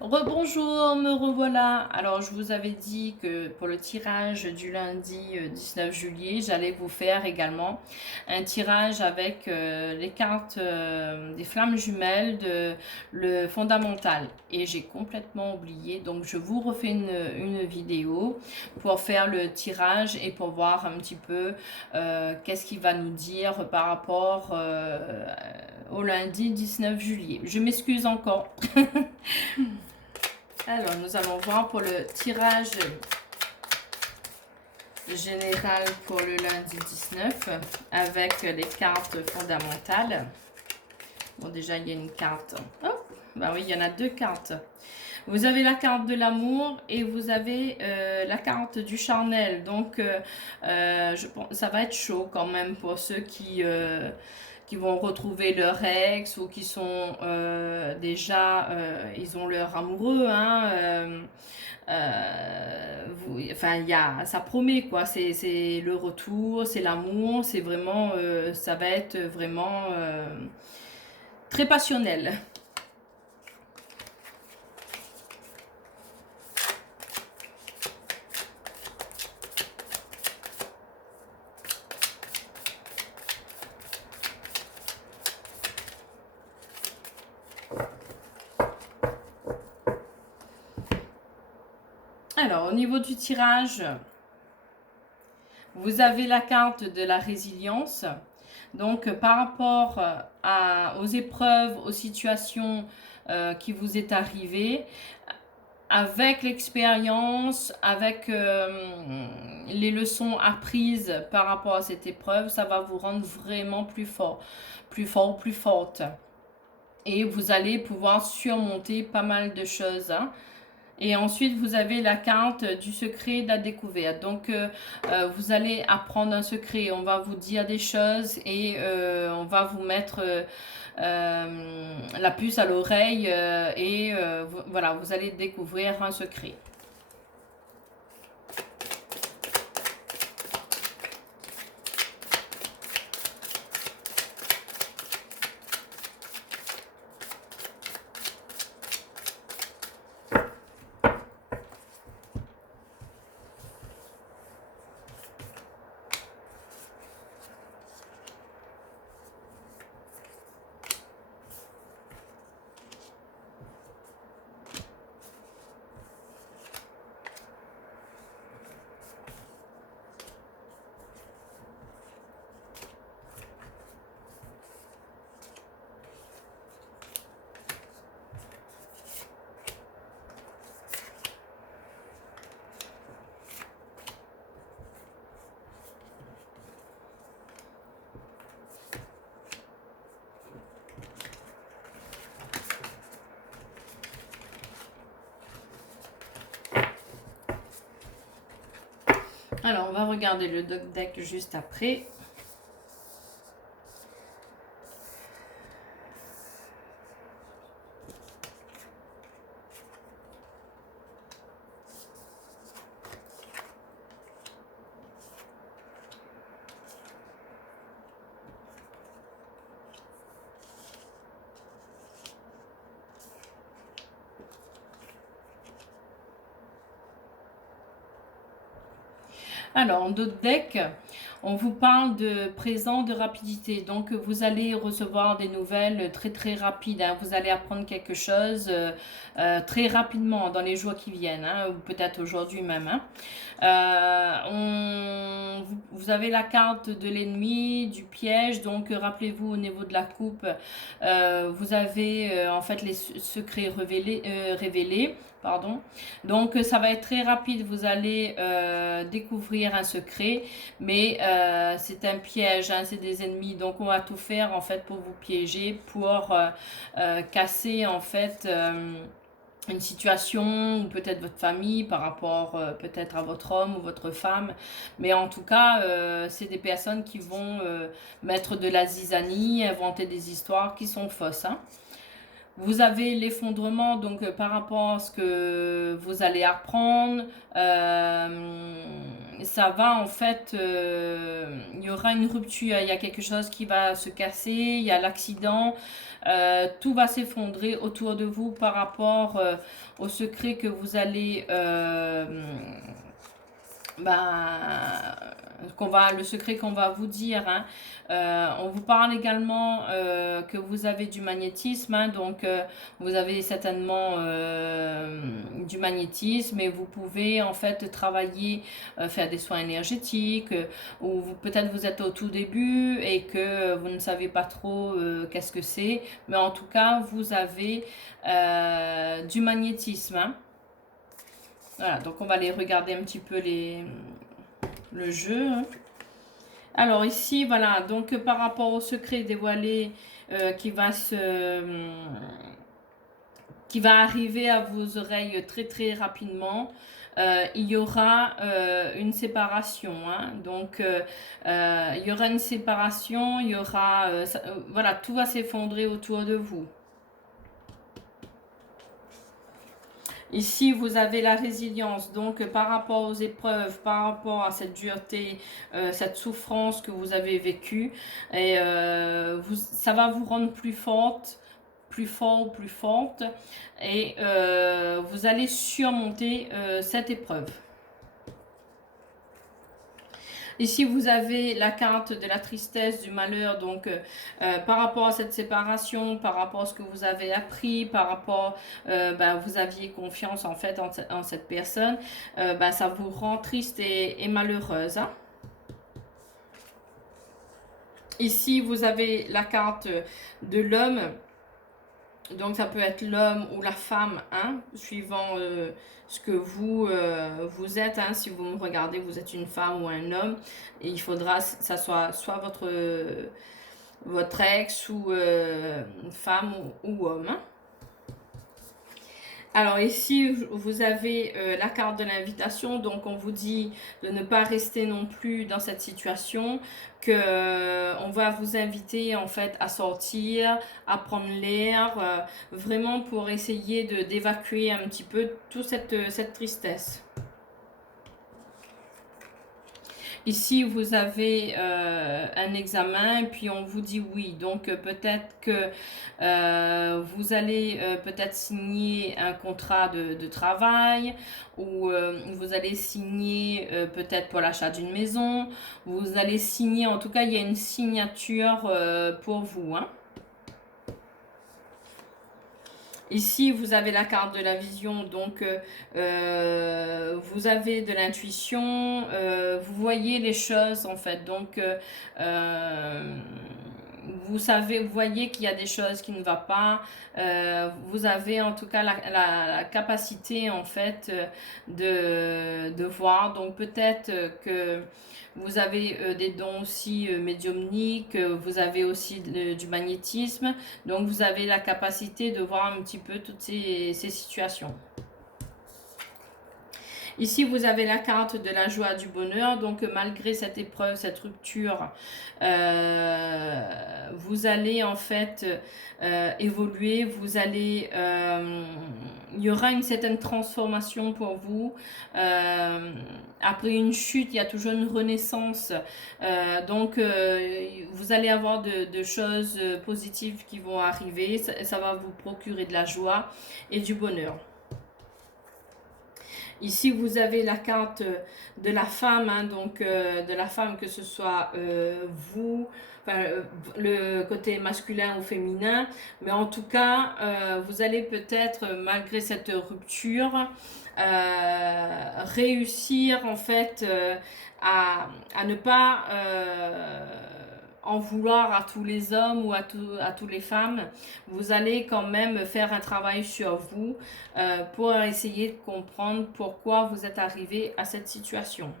Rebonjour, me revoilà. Alors, je vous avais dit que pour le tirage du lundi 19 juillet, j'allais vous faire également un tirage avec les cartes des flammes jumelles de le fondamental. Et j'ai complètement oublié, donc je vous refais une vidéo pour faire le tirage et pour voir un petit peu qu'est-ce qu'il va nous dire par rapport au lundi 19 juillet. Je m'excuse encore. Alors, nous allons voir pour le tirage général pour le lundi 19 avec les cartes fondamentales. Bon, déjà, il y a une carte. Oh, bah oui, il y en a deux cartes. Vous avez la carte de l'amour et vous avez la carte du charnel. Donc, je pense ça va être chaud quand même pour ceux qui vont retrouver leur ex ou qui sont déjà, ils ont leur amoureux. Hein, enfin, ça promet quoi. C'est le retour, c'est l'amour, c'est vraiment, ça va être vraiment très passionnel. Alors, au niveau du tirage, vous avez la carte de la résilience. Donc, par rapport aux épreuves, aux situations qui vous est arrivées, avec l'expérience, avec les leçons apprises par rapport à cette épreuve, ça va vous rendre vraiment plus fort, plus forte. Et vous allez pouvoir surmonter pas mal de choses. Hein. Et ensuite, vous avez la carte du secret de la découverte. Donc, vous allez apprendre un secret. On va vous dire des choses et on va vous mettre la puce à l'oreille et voilà, vous allez découvrir un secret. Alors, on va regarder le deck juste après. Alors, en d'autres decks, on vous parle de présent, de rapidité. Donc, vous allez recevoir des nouvelles très très rapides. Hein. Vous allez apprendre quelque chose très rapidement dans les jours qui viennent, hein, ou peut-être aujourd'hui même. Hein. Vous avez la carte de l'ennemi, du piège. Donc, rappelez-vous au niveau de la coupe, vous avez en fait les secrets révélés. Pardon. Donc, ça va être très rapide. Vous allez découvrir un secret, mais c'est un piège, hein, c'est des ennemis. Donc, on va tout faire en fait pour vous piéger, pour casser en fait une situation ou peut-être votre famille par rapport peut-être à votre homme ou votre femme. Mais en tout cas, c'est des personnes qui vont mettre de la zizanie, inventer des histoires qui sont fausses. Hein. Vous avez l'effondrement donc par rapport à ce que vous allez apprendre. Ça va en fait, il y aura une rupture, il y a quelque chose qui va se casser, il y a l'accident, tout va s'effondrer autour de vous par rapport au secret que vous allez le secret qu'on va vous dire, hein. On vous parle également que vous avez du magnétisme, hein, donc vous avez certainement du magnétisme et vous pouvez en fait travailler, faire des soins énergétiques, ou peut-être vous êtes au tout début et que vous ne savez pas trop qu'est-ce que c'est, mais en tout cas vous avez du magnétisme, hein. Voilà, donc on va aller regarder un petit peu le jeu, hein. Alors ici, voilà, donc par rapport au secret dévoilé qui va arriver à vos oreilles très très rapidement, il y aura une séparation, hein. Donc il y aura une séparation, il y aura, voilà, tout va s'effondrer autour de vous. Ici, vous avez la résilience, donc par rapport aux épreuves, par rapport à cette dureté, cette souffrance que vous avez vécue, et ça va vous rendre plus forte, plus fort ou plus forte, et vous allez surmonter cette épreuve. Ici, vous avez la carte de la tristesse, du malheur, donc par rapport à cette séparation, par rapport à ce que vous avez appris, par rapport, vous aviez confiance en fait en cette personne, ça vous rend triste et malheureuse, hein. Ici, vous avez la carte de l'homme. Donc ça peut être l'homme ou la femme, hein, suivant ce que vous êtes, hein. Si vous me regardez, vous êtes une femme ou un homme. Et il faudra que ça soit votre ex ou femme ou homme, hein. Alors ici, vous avez la carte de l'invitation, donc on vous dit de ne pas rester non plus dans cette situation, que on va vous inviter en fait à sortir, à prendre l'air, vraiment pour essayer d'évacuer un petit peu toute cette tristesse. Ici, vous avez un examen, puis on vous dit oui. Donc, peut-être que vous allez peut-être signer un contrat de travail, ou vous allez signer peut-être pour l'achat d'une maison. Vous allez signer, en tout cas, il y a une signature pour vous, hein. Ici, vous avez la carte de la vision, donc vous avez de l'intuition, vous voyez les choses en fait, donc vous voyez qu'il y a des choses qui ne vont pas, vous avez en tout cas la capacité en fait de voir, donc peut-être que vous avez des dons aussi médiumniques, vous avez aussi du magnétisme, donc vous avez la capacité de voir un petit peu toutes ces situations. Ici, vous avez la carte de la joie, du bonheur. Donc, malgré cette épreuve, cette rupture, vous allez en fait évoluer. Vous allez, il y aura une certaine transformation pour vous. Après une chute, il y a toujours une renaissance. Donc, vous allez avoir de choses positives qui vont arriver. Ça va vous procurer de la joie et du bonheur. Ici, vous avez la carte de la femme, hein, donc de la femme, que ce soit vous, enfin, le côté masculin ou féminin. Mais en tout cas, vous allez peut-être, malgré cette rupture, réussir en fait à ne pas en vouloir à tous les hommes ou à toutes les femmes. Vous allez quand même faire un travail sur vous pour essayer de comprendre pourquoi vous êtes arrivé à cette situation.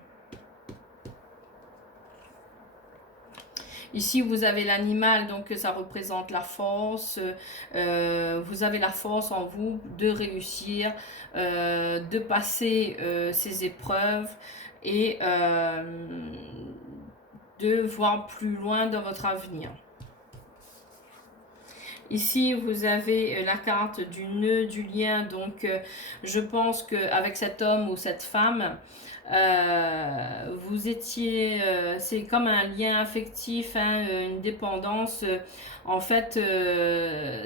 Ici, vous avez l'animal, donc ça représente la force. Vous avez la force en vous de réussir, de passer ces épreuves et de voir plus loin dans votre avenir. Ici, vous avez la carte du nœud, du lien. Donc, je pense qu'avec cet homme ou cette femme, vous étiez, c'est comme un lien affectif, hein, une dépendance. En fait,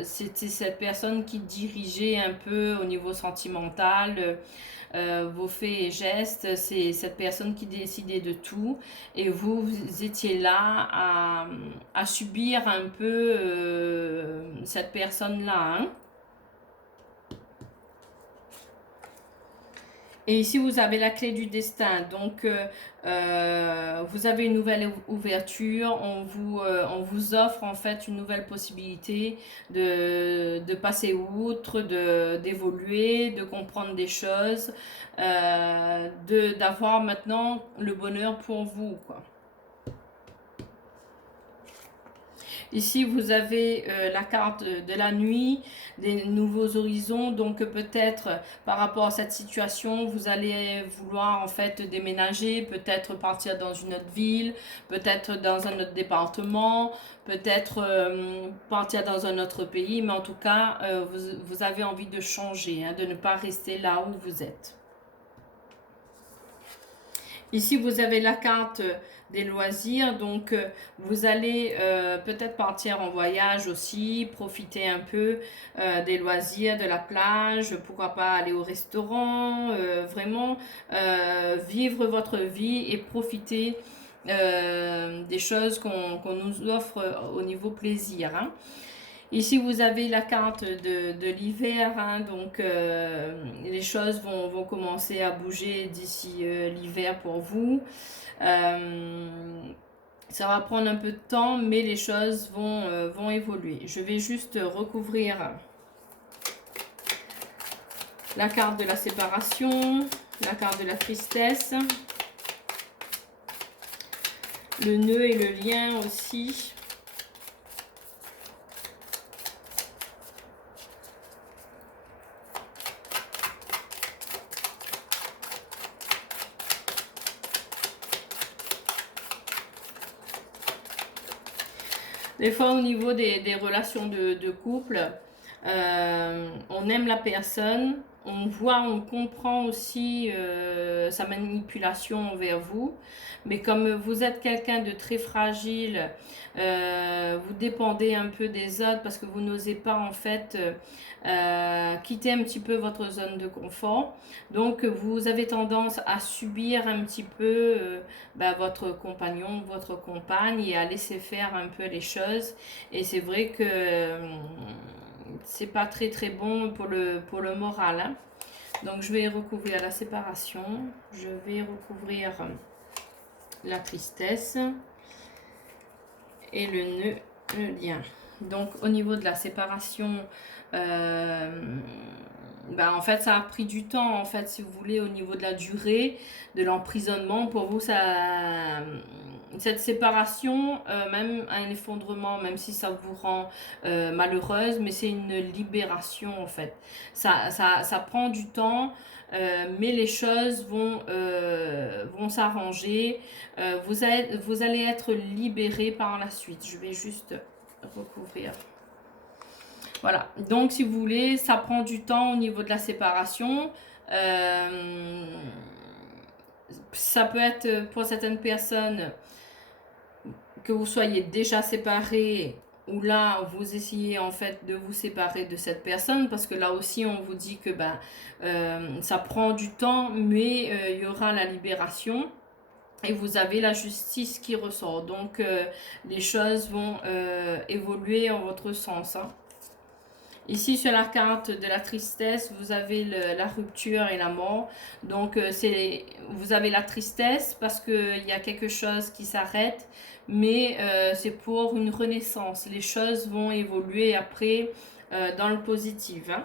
c'était cette personne qui dirigeait un peu au niveau sentimental. Vos faits et gestes, c'est cette personne qui décidait de tout et vous étiez là à subir un peu cette personne-là. Hein. Et ici, vous avez la clé du destin. Donc, vous avez une nouvelle ouverture. On vous offre en fait une nouvelle possibilité de passer outre, d'évoluer, de comprendre des choses, d'avoir maintenant le bonheur pour vous, quoi. Ici, vous avez la carte de la nuit, des nouveaux horizons. Donc, peut-être par rapport à cette situation, vous allez vouloir en fait déménager, peut-être partir dans une autre ville, peut-être dans un autre département, peut-être partir dans un autre pays. Mais en tout cas, vous avez envie de changer, hein, de ne pas rester là où vous êtes. Ici, vous avez la carte des loisirs, donc vous allez peut-être partir en voyage aussi, profiter un peu des loisirs, de la plage, pourquoi pas aller au restaurant, vraiment vivre votre vie et profiter des choses qu'on nous offre au niveau plaisir. Hein. Ici, vous avez la carte de l'hiver, hein, donc les choses vont commencer à bouger d'ici l'hiver pour vous. Ça va prendre un peu de temps, mais les choses vont évoluer. Je vais juste recouvrir la carte de la séparation, la carte de la tristesse, le nœud et le lien aussi. Des fois, au niveau des relations de couple, on aime la personne, on voit, on comprend aussi sa manipulation envers vous. Mais comme vous êtes quelqu'un de très fragile, vous dépendez un peu des autres parce que vous n'osez pas en fait quitter un petit peu votre zone de confort. Donc vous avez tendance à subir un petit peu votre compagnon, votre compagne et à laisser faire un peu les choses. Et c'est vrai que c'est pas très très bon pour le moral. Hein. Donc je vais recouvrir la séparation, je vais recouvrir la tristesse et le nœud, le lien. Donc au niveau de la séparation, en fait ça a pris du temps en fait si vous voulez au niveau de la durée de l'emprisonnement. Pour vous cette séparation, même un effondrement, même si ça vous rend malheureuse, mais c'est une libération en fait. Ça prend du temps, mais les choses vont s'arranger. Vous allez être libéré par la suite. Je vais juste recouvrir. Voilà, donc si vous voulez, ça prend du temps au niveau de la séparation. Ça peut être pour certaines personnes que vous soyez déjà séparés ou là vous essayez en fait de vous séparer de cette personne parce que là aussi on vous dit que ça prend du temps mais il y aura la libération et vous avez la justice qui ressort. Donc les choses vont évoluer en votre sens. Hein. Ici, sur la carte de la tristesse, vous avez la rupture et la mort. Donc, vous avez la tristesse parce qu'il y a quelque chose qui s'arrête, mais c'est pour une renaissance. Les choses vont évoluer après dans le positif. Hein.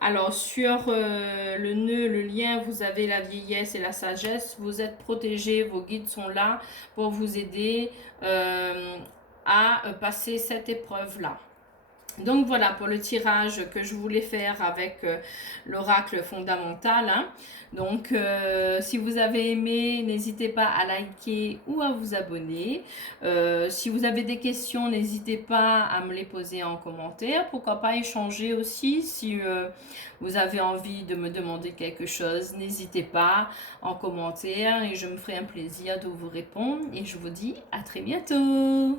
Alors, sur le nœud, le lien, vous avez la vieillesse et la sagesse. Vous êtes protégés, vos guides sont là pour vous aider à passer cette épreuve-là. Donc voilà pour le tirage que je voulais faire avec l'oracle fondamental, hein. Donc si vous avez aimé, n'hésitez pas à liker ou à vous abonner. Si vous avez des questions, n'hésitez pas à me les poser en commentaire. Pourquoi pas échanger aussi si vous avez envie de me demander quelque chose. N'hésitez pas en commentaire et je me ferai un plaisir de vous répondre. Et je vous dis à très bientôt.